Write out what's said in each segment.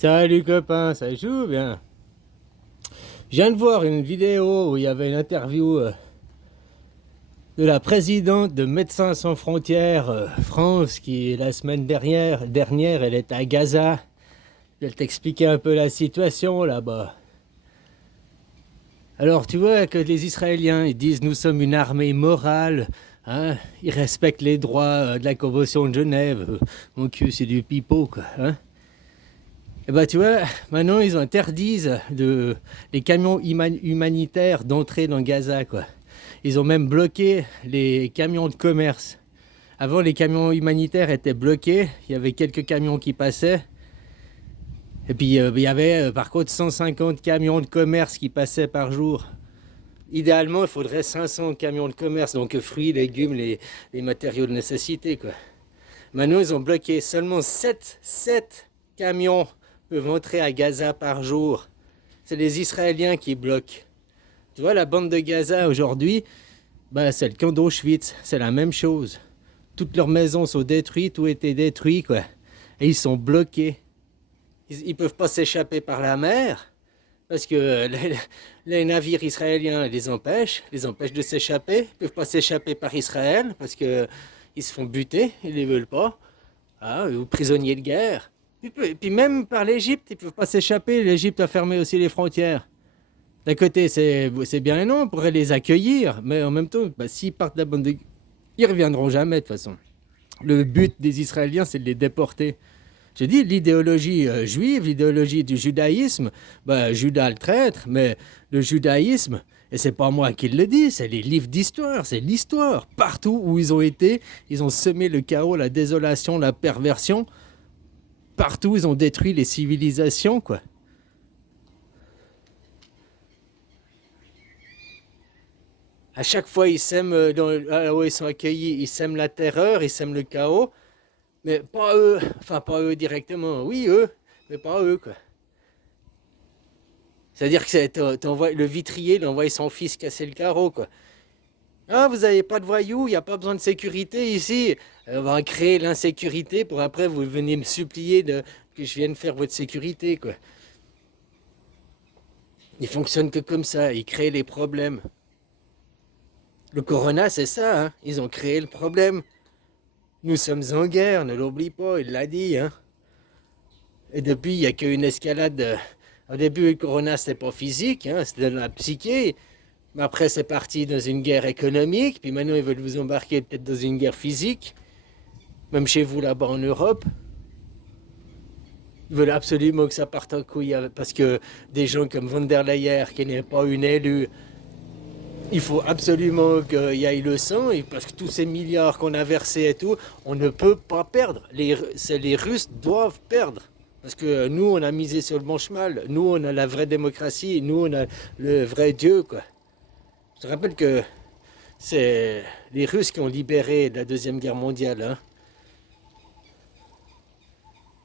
Salut copain, ça joue bien. Je viens de voir une vidéo où il y avait une interview de la présidente de Médecins sans frontières France qui la semaine dernière elle était à Gaza. Elle t'expliquait un peu la situation là-bas. Alors tu vois que les Israéliens ils disent nous sommes une armée morale, hein, ils respectent les droits de la Convention de Genève. Mon cul c'est du pipeau quoi, hein. Et bah tu vois, maintenant ils interdisent les camions humanitaires d'entrer dans Gaza quoi. Ils ont même bloqué les camions de commerce. Avant les camions humanitaires étaient bloqués, il y avait quelques camions qui passaient. Et puis il y avait par contre 150 camions de commerce qui passaient par jour. Idéalement, il faudrait 500 camions de commerce, donc fruits, légumes, les matériaux de nécessité quoi. Maintenant ils ont bloqué seulement 7 camions peuvent entrer à Gaza par jour. C'est les Israéliens qui bloquent. Tu vois, la bande de Gaza aujourd'hui, bah, c'est le camp d'Auschwitz, c'est la même chose. Toutes leurs maisons sont détruites, tout était détruit, quoi. Et ils sont bloqués. Ils peuvent pas s'échapper par la mer, parce que les navires israéliens les empêchent de s'échapper. Ils peuvent pas s'échapper par Israël, parce que ils se font buter, ils les veulent pas. Ah, ou prisonniers de guerre. Et puis même par l'Égypte, ils ne peuvent pas s'échapper. L'Égypte a fermé aussi les frontières. D'un côté, c'est bien et non, on pourrait les accueillir, mais en même temps, bah, s'ils partent de la bande de... Ils reviendront jamais de toute façon. Le but des Israéliens, c'est de les déporter. Je dis l'idéologie juive, l'idéologie du judaïsme, bah, Judas le traître, mais le judaïsme, et c'est pas moi qui le dis, c'est les livres d'histoire, c'est l'histoire. Partout où ils ont été, ils ont semé le chaos, la désolation, la perversion. Partout, ils ont détruit les civilisations, quoi. À chaque fois, ils sèment, là où ils sont accueillis, ils sèment la terreur, ils sèment le chaos, mais pas eux, enfin pas eux directement, oui eux, mais pas eux, quoi. C'est-à-dire que le vitrier, il envoie son fils casser le carreau, quoi. Ah, vous n'avez pas de voyous, il n'y a pas besoin de sécurité ici. On va créer l'insécurité pour après vous venez me supplier que je vienne faire votre sécurité, quoi. Ils fonctionnent que comme ça, ils créent les problèmes. Le corona, c'est ça, hein. Ils ont créé le problème. Nous sommes en guerre, ne l'oublie pas, il l'a dit, hein. Et depuis, il n'y a qu'une escalade. Au début, le corona, c'était pas physique, hein, c'était dans la psyché. Mais après, c'est parti dans une guerre économique. Puis maintenant, ils veulent vous embarquer peut-être dans une guerre physique. Même chez vous, là-bas en Europe. Ils veulent absolument que ça parte en couille. Parce que des gens comme von der Leyen, qui n'est pas une élue, il faut absolument qu'il y ait le sang, parce que tous ces milliards qu'on a versés et tout, on ne peut pas perdre. Les Russes doivent perdre. Parce que nous, on a misé sur le bon chemin. Nous, on a la vraie démocratie. Nous, on a le vrai Dieu, quoi. Je te rappelle que c'est les Russes qui ont libéré de la Deuxième Guerre mondiale, hein.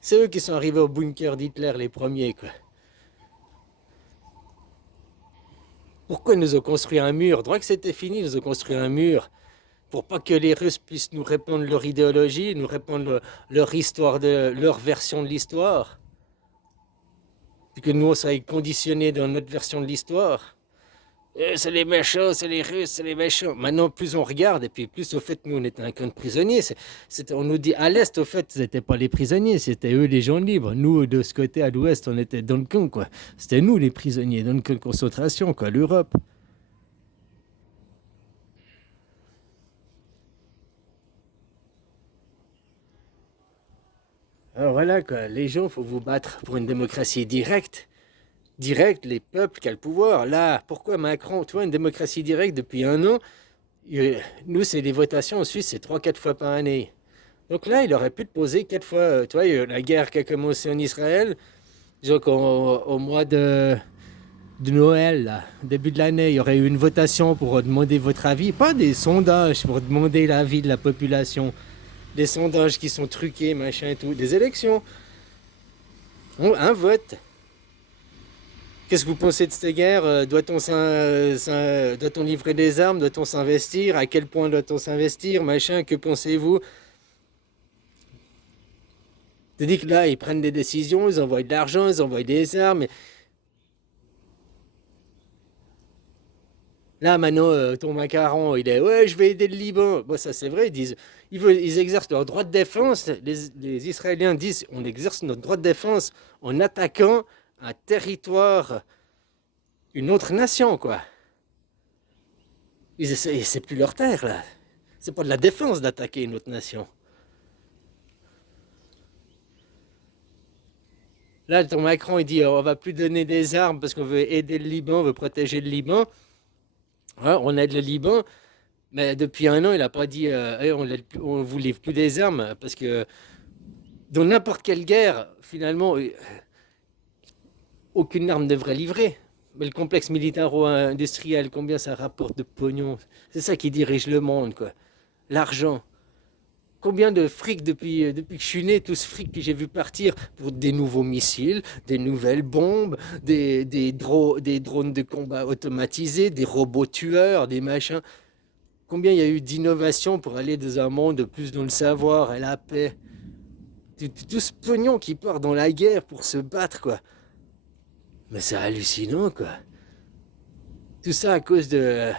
C'est eux qui sont arrivés au bunker d'Hitler les premiers, quoi. Pourquoi ils nous ont construit un mur? Droit que c'était fini, ils nous ont construit un mur pour pas que les Russes puissent nous répondre leur idéologie, nous répondre leur histoire, leur version de l'histoire. Puis que nous, on soit conditionnés dans notre version de l'histoire. C'est les méchants, c'est les Russes, c'est les méchants. Maintenant, plus on regarde, et puis plus au fait, nous, on était un camp de prisonniers. On nous dit à l'Est, au fait, c'était pas les prisonniers, c'était eux les gens libres. Nous, de ce côté, à l'Ouest, on était dans le camp, quoi. C'était nous les prisonniers, dans le camp de concentration, quoi, l'Europe. Alors voilà, quoi, les gens, faut vous battre pour une démocratie directe. Directe, les peuples qui ont le pouvoir. Là, pourquoi Macron, tu vois, une démocratie directe depuis un an, nous, c'est des votations en Suisse, c'est 3 4 fois par année. Donc là, il aurait pu te poser 4 fois. Tu vois, il y a la guerre qui a commencé en Israël, donc au mois de Noël, là, début de l'année, il y aurait eu une votation pour demander votre avis, pas des sondages pour demander l'avis de la population, des sondages qui sont truqués, machin et tout, des élections. Un vote. Qu'est-ce que vous pensez de cette guerre? Doit-on livrer des armes? Doit-on s'investir? À quel point doit-on s'investir? Machin, que pensez-vous? Tu dis que là, ils prennent des décisions, ils envoient de l'argent, ils envoient des armes. Là, maintenant, ton macaron, il est ouais, je vais aider le Liban. Bon, ça, c'est vrai, ils exercent leur droit de défense. Les Israéliens disent on exerce notre droit de défense en attaquant un territoire, une autre nation, quoi. C'est plus leur terre, là. C'est pas de la défense d'attaquer une autre nation. Là, ton Macron, il dit on va plus donner des armes parce qu'on veut aider le Liban, on veut protéger le Liban. Ouais, on aide le Liban, mais depuis un an, il n'a pas dit hey, on vous livre plus des armes parce que dans n'importe quelle guerre, finalement, aucune arme ne devrait livrer. Mais le complexe militaro-industriel, combien ça rapporte de pognon, c'est ça qui dirige le monde, quoi. L'argent. Combien de fric depuis que je suis né, tout ce fric que j'ai vu partir pour des nouveaux missiles, des nouvelles bombes, des drones de combat automatisés, des robots tueurs, des machins. Combien il y a eu d'innovations pour aller dans un monde plus dans le savoir et la paix. Tout ce pognon qui part dans la guerre pour se battre, quoi. Mais c'est hallucinant, quoi. Tout ça à cause de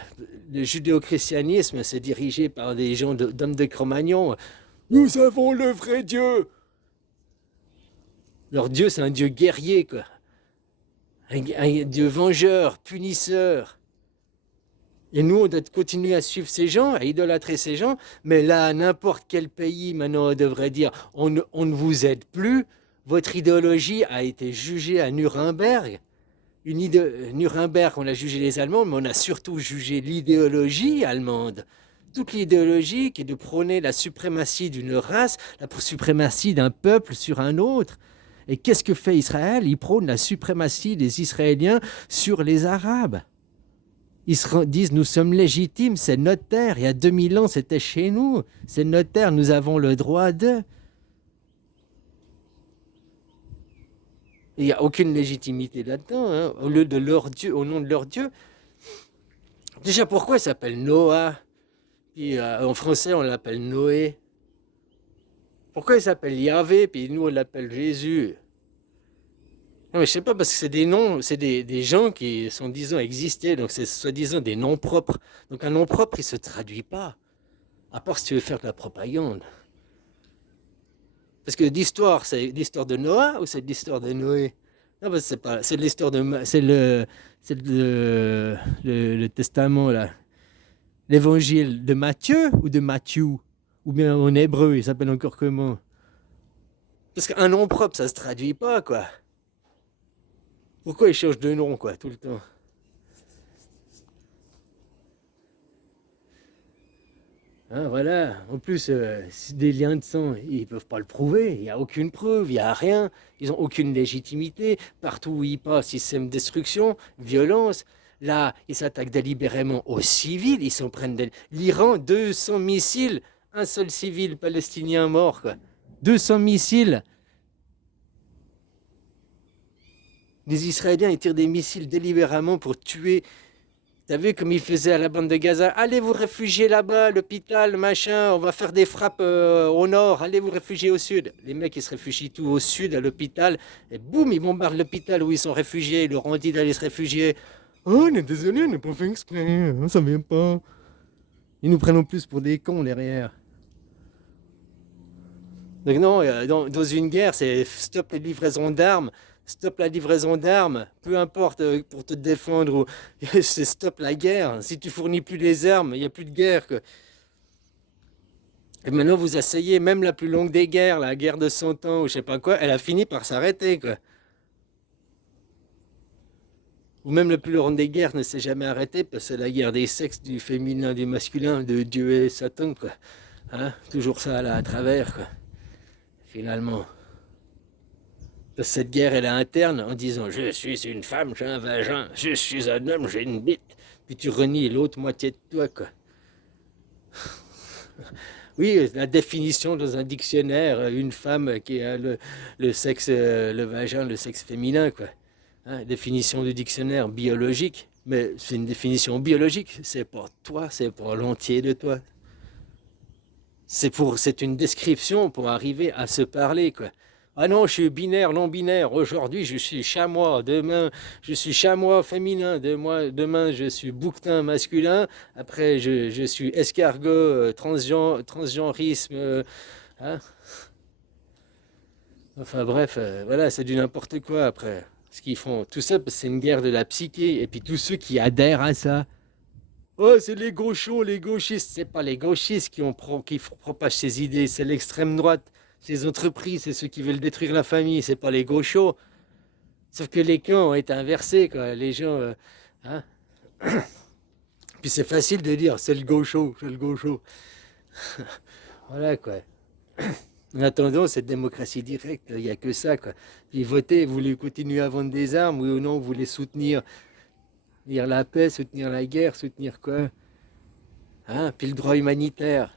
le judéo-christianisme, c'est dirigé par des gens d'hommes de Cro-Magnon. Nous avons le vrai Dieu. Leur Dieu, c'est un Dieu guerrier, quoi. Un Dieu vengeur, punisseur. Et nous, on doit continuer à suivre ces gens, à idolâtrer ces gens. Mais là, n'importe quel pays, maintenant, on devrait dire on ne vous aide plus. Votre idéologie a été jugée à Nuremberg. Nuremberg, on a jugé les Allemands, mais on a surtout jugé l'idéologie allemande. Toute l'idéologie qui est de prôner la suprématie d'une race, la suprématie d'un peuple sur un autre. Et qu'est-ce que fait Israël? Il prône la suprématie des Israéliens sur les Arabes. Ils se disent nous sommes légitimes, c'est notre terre. Il y a 2000 ans, c'était chez nous. C'est notre terre, nous avons le droit de. Il n'y a aucune légitimité là-dedans, hein, au lieu de leur Dieu, au nom de leur Dieu. Déjà, pourquoi il s'appelle Noah? Puis en français, on l'appelle Noé. Pourquoi il s'appelle Yahvé, puis nous, on l'appelle Jésus? Non, mais je sais pas, parce que c'est des noms, c'est des gens qui sont, disons, existés, donc c'est soi-disant des noms propres. Donc un nom propre, il se traduit pas, à part si tu veux faire de la propagande. Parce que l'histoire, c'est l'histoire de Noah ou c'est l'histoire de Noé? Non, parce que c'est pas, c'est l'histoire de, c'est le testament là, l'évangile de Matthieu ou de Matthieu, ou bien en hébreu, il s'appelle encore comment? Parce qu'un nom propre, ça se traduit pas, quoi. Pourquoi ils changent de nom, quoi, tout le temps? Hein, voilà. En plus, des liens de sang, ils ne peuvent pas le prouver. Il n'y a aucune preuve, il n'y a rien. Ils n'ont aucune légitimité. Partout où ils passent, ils sèment destruction, violence. Là, ils s'attaquent délibérément aux civils. Ils s'en prennent l'Iran, 200 missiles. Un seul civil palestinien mort, quoi. 200 missiles. Les Israéliens, ils tirent des missiles délibérément pour tuer. T'as vu comme ils faisaient à la bande de Gaza? Allez vous réfugier là-bas, l'hôpital, machin, on va faire des frappes au nord, allez vous réfugier au sud. Les mecs, ils se réfugient tout au sud, à l'hôpital, et boum, ils bombardent l'hôpital où ils sont réfugiés, ils leur ont dit d'aller se réfugier. Oh, on est désolé, on n'a pas fait exprès, on savait pas. Ils nous prennent en plus pour des cons derrière. Donc non, dans une guerre, c'est stop les livraisons d'armes, stop la livraison d'armes, peu importe pour te défendre, c'est stop la guerre. Si tu fournis plus les armes, il n'y a plus de guerre, quoi. Et maintenant, vous essayez, même la plus longue des guerres, la guerre de 100 ans ou je sais pas quoi, elle a fini par s'arrêter, quoi. Ou même la plus longue des guerres ne s'est jamais arrêtée, parce que c'est la guerre des sexes, du féminin, du masculin, de Dieu et Satan, quoi. Hein? Toujours ça là à travers, quoi. Finalement. Cette guerre, elle est interne en disant je suis une femme, j'ai un vagin, je suis un homme, j'ai une bite. Puis tu renies l'autre moitié de toi, quoi. Oui, la définition dans un dictionnaire, une femme qui a le sexe, le vagin, le sexe féminin, quoi. Hein, définition du dictionnaire biologique, mais c'est une définition biologique, c'est pour toi, c'est pour l'entier de toi. C'est une description pour arriver à se parler, quoi. Ah non, je suis binaire, non binaire. Aujourd'hui, je suis chamois. Demain, je suis chamois féminin. Demain, je suis bouquetin masculin. Après, je suis escargot, transgenrisme. Hein. Enfin bref, voilà, c'est du n'importe quoi après. Ce qu'ils font, tout ça, c'est une guerre de la psyché. Et puis tous ceux qui adhèrent à ça. Oh, c'est les gauchos, les gauchistes. C'est pas les gauchistes qui propagent ces idées, c'est l'extrême droite, ces entreprises, c'est ceux qui veulent détruire la famille, c'est pas les gauchos. Sauf que les camps ont été inversés, quoi. Les gens. Hein. Puis c'est facile de dire, c'est le gaucho, c'est le gaucho. Voilà, quoi. En attendant, cette démocratie directe, il n'y a que ça, quoi. Puis votez, vous voulez continuer à vendre des armes, oui ou non, vous voulez soutenir la paix, soutenir la guerre, soutenir quoi? Hein? Puis le droit humanitaire.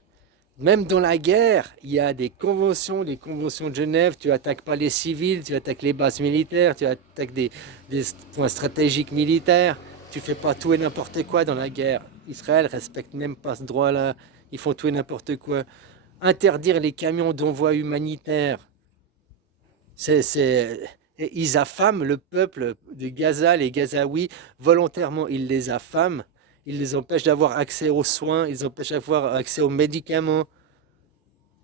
Même dans la guerre, il y a des conventions de Genève. Tu attaques pas les civils, tu attaques les bases militaires, tu attaques des points stratégiques militaires. Tu fais pas tout et n'importe quoi dans la guerre. Israël respecte même pas ce droit-là. Ils font tout et n'importe quoi. Interdire les camions d'envoi humanitaire. Ils affament le peuple de Gaza, les Gazaouis, volontairement, ils les affament. Ils les empêchent d'avoir accès aux soins, ils empêchent d'avoir accès aux médicaments.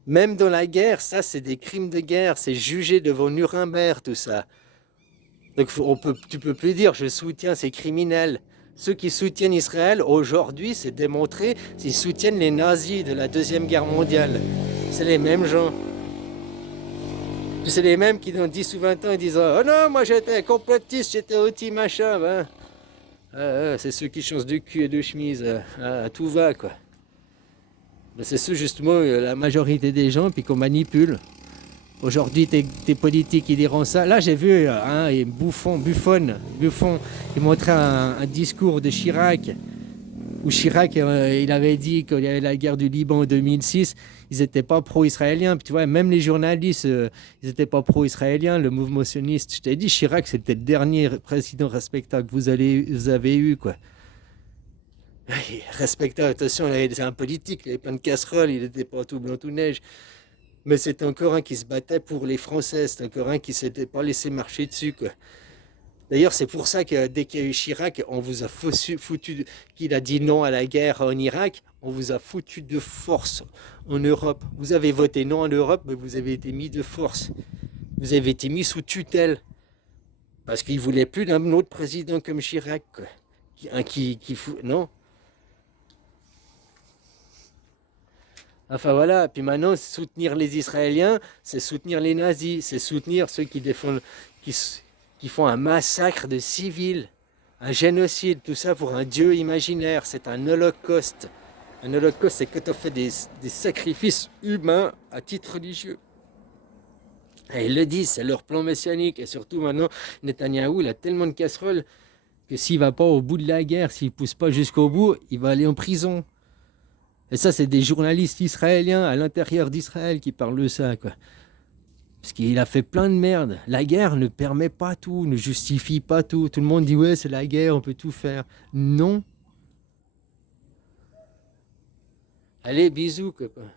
Même dans la guerre, ça, c'est des crimes de guerre, c'est jugé devant Nuremberg, tout ça. Donc tu peux plus dire, je soutiens ces criminels. Ceux qui soutiennent Israël, aujourd'hui, c'est démontré, ils soutiennent les nazis de la Deuxième Guerre mondiale. C'est les mêmes gens. C'est les mêmes qui, dans 10 ou 20 ans, ils disent oh non, moi j'étais complotiste, j'étais outil machin. Ben. C'est ceux qui changent de cul et de chemise. Tout va, quoi. Ben, c'est ceux, justement, la majorité des gens, puis qu'on manipule. Aujourd'hui, tes politiques, ils diront ça. Là, j'ai vu Buffon, il montrait un discours de Chirac où Chirac, il avait dit qu'il y avait la guerre du Liban en 2006, ils n'étaient pas pro-israéliens. Puis tu vois, même les journalistes, ils n'étaient pas pro-israéliens. Le mouvement sioniste, je t'ai dit, Chirac, c'était le dernier président respectable que vous avez eu, quoi. Respectable, attention, c'est un politique, il avait plein de casseroles, il n'était pas tout blanc, tout neige. Mais c'est encore un qui se battait pour les Français, c'est encore un qui ne s'était pas laissé marcher dessus, quoi. D'ailleurs, c'est pour ça que dès qu'il y a eu Chirac, on vous a foutu qu'il a dit non à la guerre en Irak, on vous a foutu de force en Europe. Vous avez voté non en Europe, mais vous avez été mis de force. Vous avez été mis sous tutelle. Parce qu'il ne voulait plus d'un autre président comme Chirac, quoi. Non. Enfin voilà, puis maintenant, soutenir les Israéliens, c'est soutenir les nazis, c'est soutenir ceux qui défendent, qui, qui font un massacre de civils, un génocide, tout ça pour un dieu imaginaire, c'est un holocauste. Un holocauste, c'est que tu as fait des sacrifices humains à titre religieux. Et ils le disent, c'est leur plan messianique. Et surtout maintenant, Netanyahou, il a tellement de casseroles que s'il va pas au bout de la guerre, s'il pousse pas jusqu'au bout, il va aller en prison. Et ça, c'est des journalistes israéliens à l'intérieur d'Israël qui parlent de ça, quoi. Parce qu'il a fait plein de merde. La guerre ne permet pas tout, ne justifie pas tout. Tout le monde dit ouais, c'est la guerre, on peut tout faire. Non. Allez, bisous, copain.